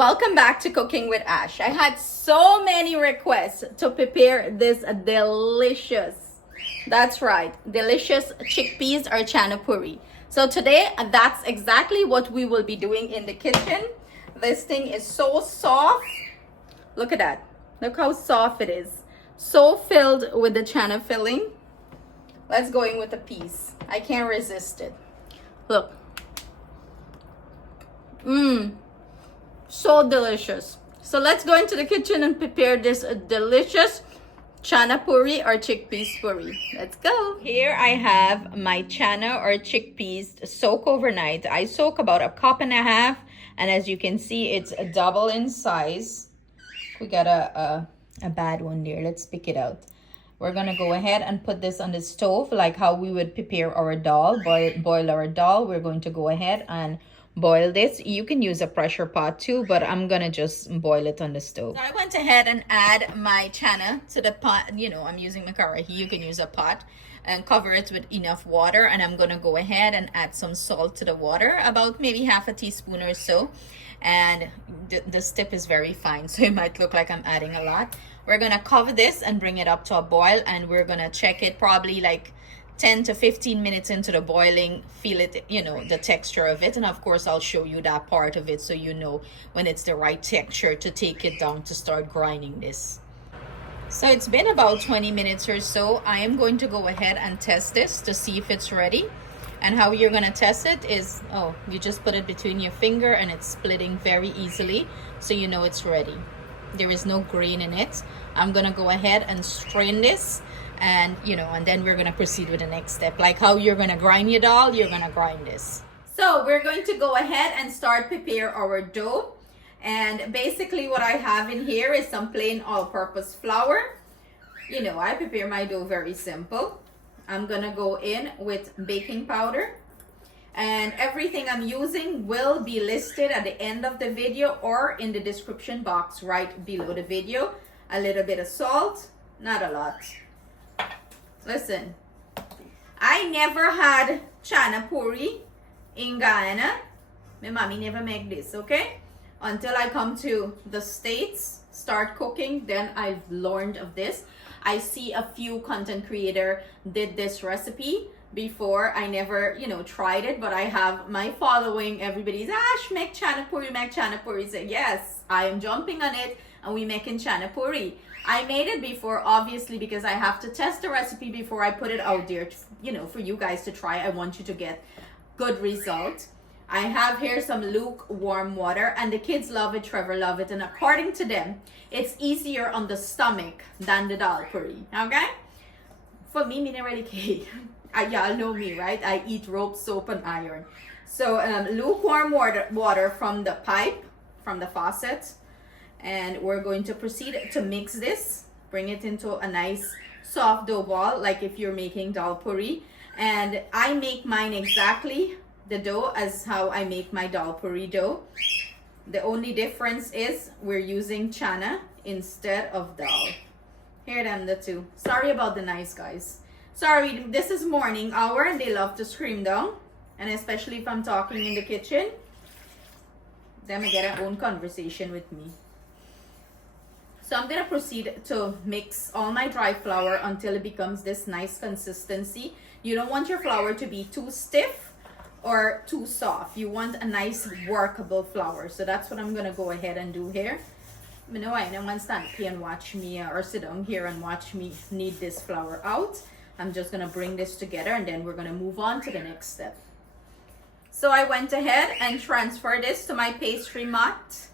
Welcome back to Cooking with Ash. I had so many requests to prepare this delicious, that's right, delicious chickpeas or chana puri. So today, that's exactly what we will be doing in the kitchen. This thing is so soft. Look at that. Look how soft it is. So filled with the chana filling. Let's go in with the peas. I can't resist it. Look. So delicious. So let's go into the kitchen and prepare this delicious chana puri or chickpeas puri. Let's go. Here I have my chana or chickpeas soak overnight. I soak about 1.5 cups, and as you can see, it's double in size. We got a bad one there. Let's pick it out. We're gonna go ahead and put this on the stove like how we would prepare our dal, boil our dal. We're going to go ahead and boil this. You can use a pressure pot too, but I'm gonna just boil it on the stove. So I went ahead and add my chana to the pot. You know, I'm using my karahi. You can use a pot and cover it with enough water, and I'm gonna go ahead and add some salt to the water, about maybe 1/2 teaspoon or so. And this tip is very fine, so it might look like I'm adding a lot. We're gonna cover this and bring it up to a boil, and we're gonna check it probably like 10 to 15 minutes into the boiling. Feel it, you know, the texture of it, and of course I'll show you that part of it so you know when it's the right texture to take it down to start grinding this. So it's been about 20 minutes or so. I am going to go ahead and test this to see if it's ready. And how you're gonna test it is, you just put it between your finger and it's splitting very easily, so you know it's ready. There is no grain in it. I'm gonna go ahead and strain this, and and then we're gonna proceed with the next step. Like how you're gonna grind your dal, you're gonna grind this. So we're going to go ahead and start prepare our dough. And basically what I have in here is some plain all-purpose flour. I prepare my dough very simple. I'm gonna go in with baking powder, and everything I'm using will be listed at the end of the video or in the description box right below the video. A little bit of salt, not a lot. Listen, I never had chana puri in Guyana. My mommy never make this, okay? Until I come to the States, start cooking, then I've learned of this. I see a few content creator did this recipe before. I never, tried it, but I have my following. Everybody's, Ash, make chana puri, make chana puri. Say, yes, I am jumping on it, and we making chana puri. I made it before, obviously, because I have to test the recipe before I put it out there, for you guys to try. I want you to get good result. I have here some lukewarm water, and the kids love it, Trevor love it, and according to them, it's easier on the stomach than the dal puri, okay? For me, I really care. Y'all know me, right? I eat rope, soap, and iron. So lukewarm water from the pipe, from the faucet, and we're going to proceed to mix this, bring it into a nice soft dough ball, like if you're making dal puri. And I make mine exactly the dough as how I make my dal puri dough. The only difference is we're using chana instead of dal. Here them the two. Sorry about the noise, guys. Sorry, this is morning hour and they love to scream down, and especially if I'm talking in the kitchen, then I get an own conversation with me. So I'm gonna proceed to mix all my dry flour until it becomes this nice consistency. You don't want your flour to be too stiff or too soft. You want a nice workable flour. So that's what I'm gonna go ahead and do here. I don't want to stand here and watch me or sit down here and watch me knead this flour out. I'm just gonna bring this together, and then we're gonna move on to the next step. So I went ahead and transferred this to my pastry mat,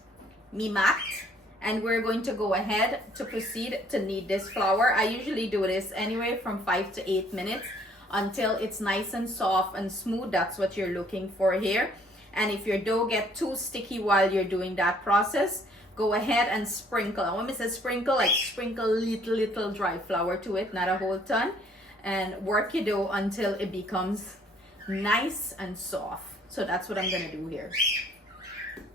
and we're going to go ahead to proceed to knead this flour. I usually do this anyway from 5 to 8 minutes until it's nice and soft and smooth. That's what you're looking for here. And if your dough gets too sticky while you're doing that process, go ahead and sprinkle. And when I say sprinkle, like sprinkle little dry flour to it, not a whole ton, and work your dough until it becomes nice and soft. So that's what I'm gonna do here.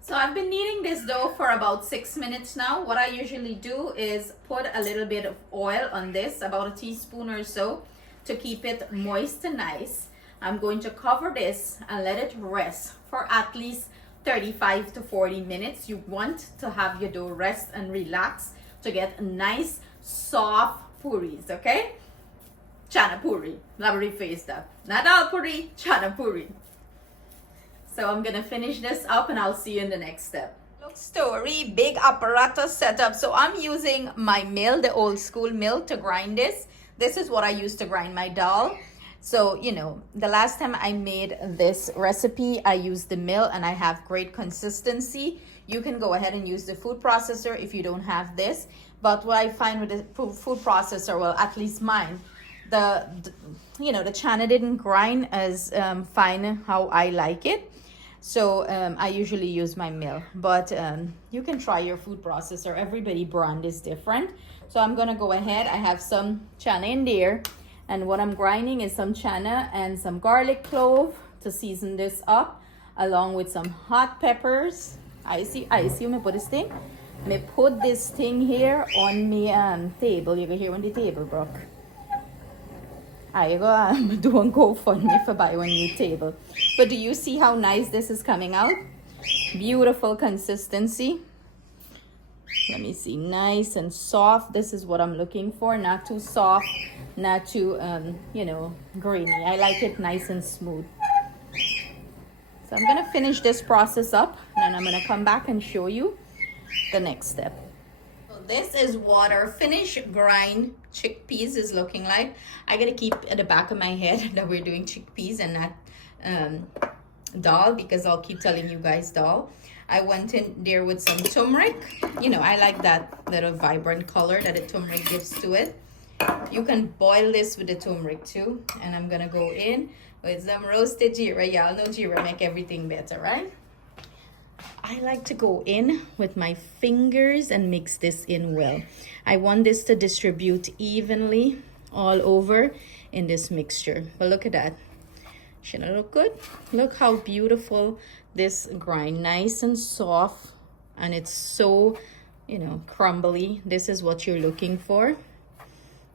So I've been kneading this dough for about 6 minutes now. What I usually do is put a little bit of oil on this, about a teaspoon or so, to keep it moist and nice. I'm going to cover this and let it rest for at least 35 to 40 minutes. You want to have your dough rest and relax to get nice soft puris, okay? Chana puri. Let me rephrase that. Not dal puri, chana puri. So I'm gonna finish this up and I'll see you in the next step. Look, story, big apparatus setup. So I'm using my mill, the old school mill, to grind this. This is what I use to grind my dal. So, you know, the last time I made this recipe, I used the mill and I have great consistency. You can go ahead and use the food processor if you don't have this. But what I find with the food processor, well, at least mine, the chana didn't grind as fine how I like it. So I usually use my mill, but you can try your food processor. Everybody brand is different. So I'm gonna go ahead. I have some chana in there, and what I'm grinding is some chana and some garlic clove to season this up, along with some hot peppers. I see me put this thing. Me put this thing here on my table. You can hear on the table, Brooke. I go doing GoFundMe for buy one new table. But do you see how nice this is coming out? Beautiful consistency. Let me see, nice and soft. This is what I'm looking for. Not too soft, not too grainy. I like it nice and smooth. So I'm gonna finish this process up, and then I'm gonna come back and show you the next step. This is what our finished grind chickpeas is looking like. I gotta keep at the back of my head that we're doing chickpeas and not dal, because I'll keep telling you guys dal. I went in there with some turmeric. You know, I like that little vibrant color that the turmeric gives to it. You can boil this with the turmeric too. And I'm gonna go in with some roasted jeera. Y'all know jeera make everything better, right? I like to go in with my fingers and mix this in well. I want this to distribute evenly all over in this mixture. But look at that. Shouldn't it look good? Look how beautiful this grind. Nice and soft. And it's so, crumbly. This is what you're looking for.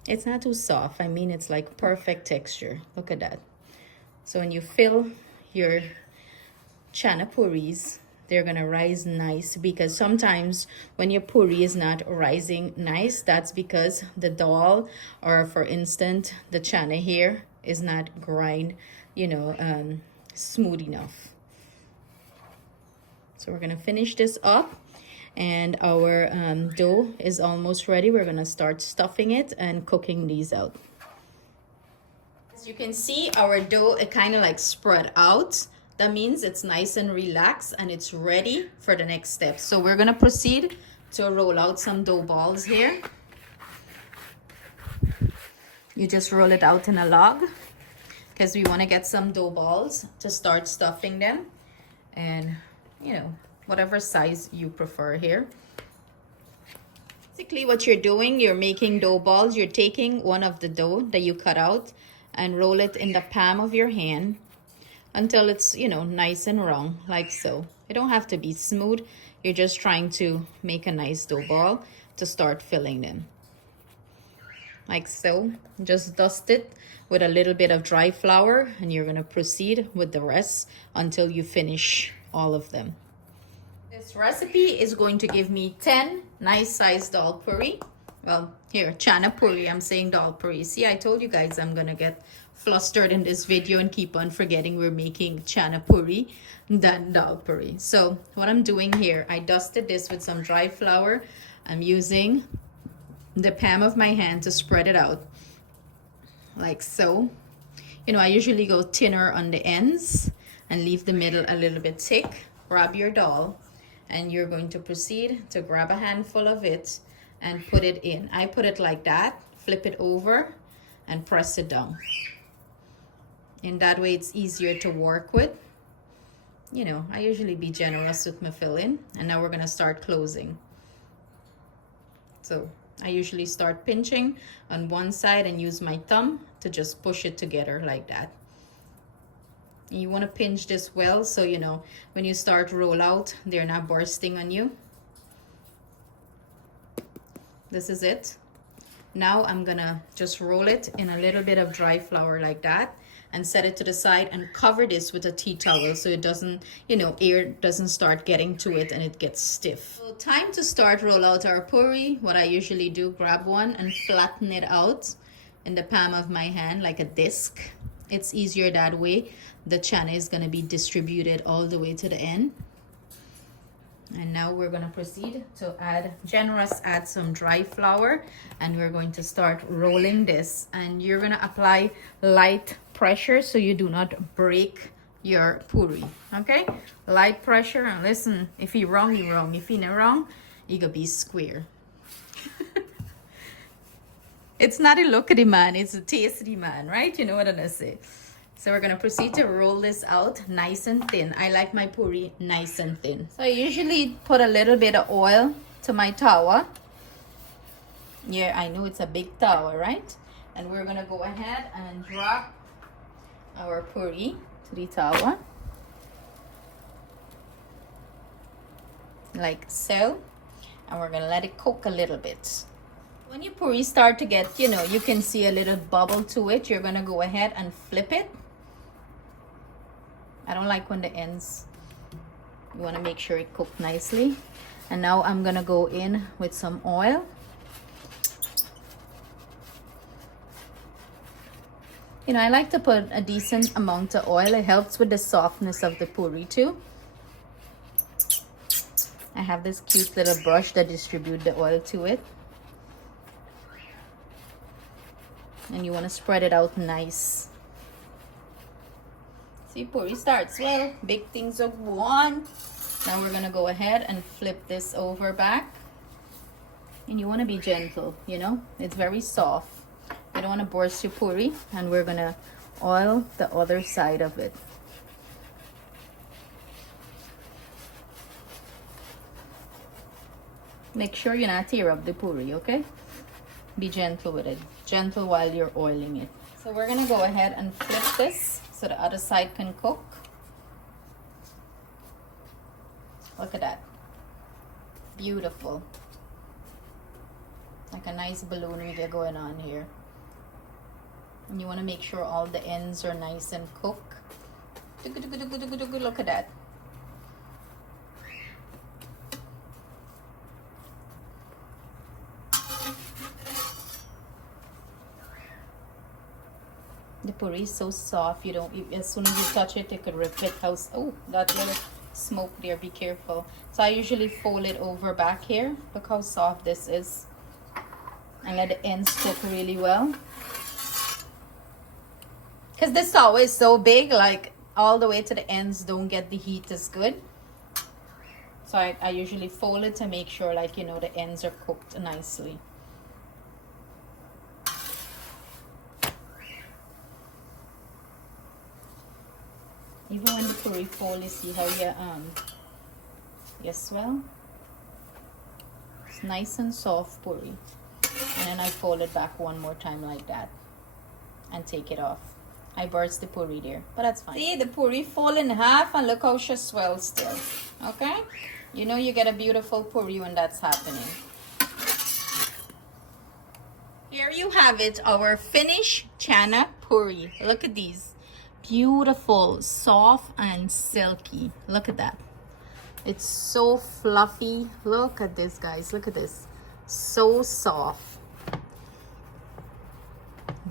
It's not too soft. I mean, it's like perfect texture. Look at that. So when you fill your chana puris, they're gonna rise nice, because sometimes when your puri is not rising nice, that's because the dal, or for instance the chana here, is not grind smooth enough. So we're gonna finish this up, and our dough is almost ready. We're gonna start stuffing it and cooking these out. As you can see, our dough, it kind of like spread out. That means it's nice and relaxed and it's ready for the next step. So we're gonna proceed to roll out some dough balls here. You just roll it out in a log, because we want to get some dough balls to start stuffing them, and whatever size you prefer here. Basically what you're doing, you're making dough balls. You're taking one of the dough that you cut out and roll it in the palm of your hand until it's nice and round, like so. It don't have to be smooth. You're just trying to make a nice dough ball to start filling them, like so. Just dust it with a little bit of dry flour, and you're gonna proceed with the rest until you finish all of them. This recipe is going to give me 10 nice sized dal puri. Well, here, chana puri, I'm saying dal puri. See, I told you guys I'm gonna get flustered in this video and keep on forgetting we're making chana puri than dal puri. So what I'm doing here, I dusted this with some dry flour. I'm using the palm of my hand to spread it out, like so. I usually go thinner on the ends and leave the middle a little bit thick. Grab your dal, and you're going to proceed to grab a handful of it and put it in. I put it like that, flip it over and press it down. In that way it's easier to work with. I usually be generous with my filling. And now we're gonna start closing. So I usually start pinching on one side and use my thumb to just push it together like that. And you want to pinch this well, so when you start roll out, they're not bursting on you. This is it. Now I'm gonna just roll it in a little bit of dry flour like that, and set it to the side and cover this with a tea towel so it doesn't, air doesn't start getting to it and it gets stiff. So time to start roll out our puri. What I usually do, grab one and flatten it out in the palm of my hand like a disc. It's easier that way. The chana is going to be distributed all the way to the end. And now we're going to proceed to add some dry flour, and we're going to start rolling this, and you're going to apply light pressure so you do not break your puri. Okay, light pressure. And listen, if you're wrong, you're wrong. If you're not wrong, you gonna be square. It's not a look at the man, it's a taste of the man, right? You know what I'm gonna say. So we're gonna proceed to roll this out nice and thin. I like my puri nice and thin. So I usually put a little bit of oil to my tawa. Yeah, I know it's a big tawa, right? And we're gonna go ahead and drop our puri to the tawa. Like so. And we're gonna let it cook a little bit. When your puri start to get, you can see a little bubble to it, you're gonna go ahead and flip it. I don't like when the ends, you wanna make sure it cooked nicely. And now I'm gonna go in with some oil. I like to put a decent amount of oil. It helps with the softness of the puri too. I have this cute little brush that distributes the oil to it. And you want to spread it out nice. See, puri starts well. Big things of one. Now we're going to go ahead and flip this over back. And you want to be gentle, It's very soft. You don't want to burst your puri. And we're going to oil the other side of it. Make sure you not tear up the puri, okay? Be gentle with it. Gentle while you're oiling it. So we're gonna go ahead and flip this so the other side can cook. Look at that. Beautiful. Like a nice balloon we get going on here. And you want to make sure all the ends are nice and cooked. Look at that. The puri is so soft, as soon as you touch it, you could rip it out. Oh, that little smoke there, be careful. So I usually fold it over back here. Look how soft this is. And let the ends cook really well. Because this tawa is so big, like all the way to the ends don't get the heat as good. So I usually fold it to make sure, the ends are cooked nicely. Even when the puri fold, you see how you swell? It's nice and soft puri. And then I fold it back one more time like that. And take it off. I burst the puri there, but that's fine. See, the puri fall in half and look how she swells still. Okay? You get a beautiful puri when that's happening. Here you have it, our finished chana puri. Look at these. Beautiful, soft and silky. Look at that. It's so fluffy. Look at this, guys. Look at this. So soft.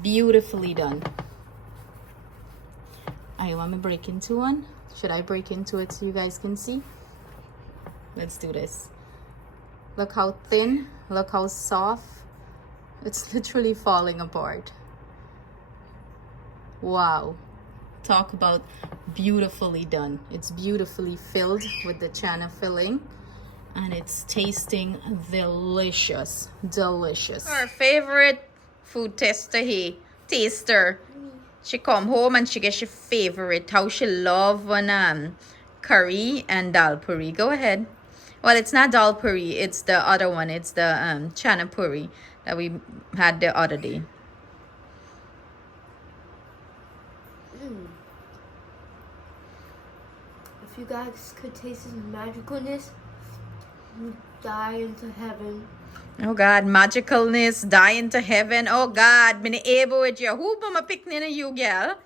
Beautifully done. I want to break into one. Should I break into it so you guys can see? Let's do this. Look how thin. Look how soft. It's literally falling apart. Wow. Talk about beautifully done. It's beautifully filled with the chana filling, and it's tasting delicious. Our favorite food taster here, she come home and she gets her favorite, how she love when curry and dal puri. Go ahead. Well, it's not dal puri, it's the other one. It's the chana puri that we had the other day. If you guys could taste his magicalness, you'd die into heaven. Oh God, magicalness, die into heaven. Oh God, been able with you. Who bum a picnic you, girl?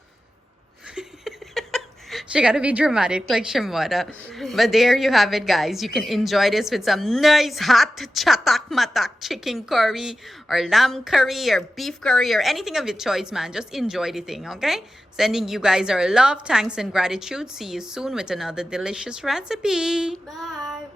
She got to be dramatic like Shimwara. But there you have it, guys. You can enjoy this with some nice hot chatak matak chicken curry or lamb curry or beef curry or anything of your choice, man. Just enjoy the thing, okay? Sending you guys our love, thanks, and gratitude. See you soon with another delicious recipe. Bye.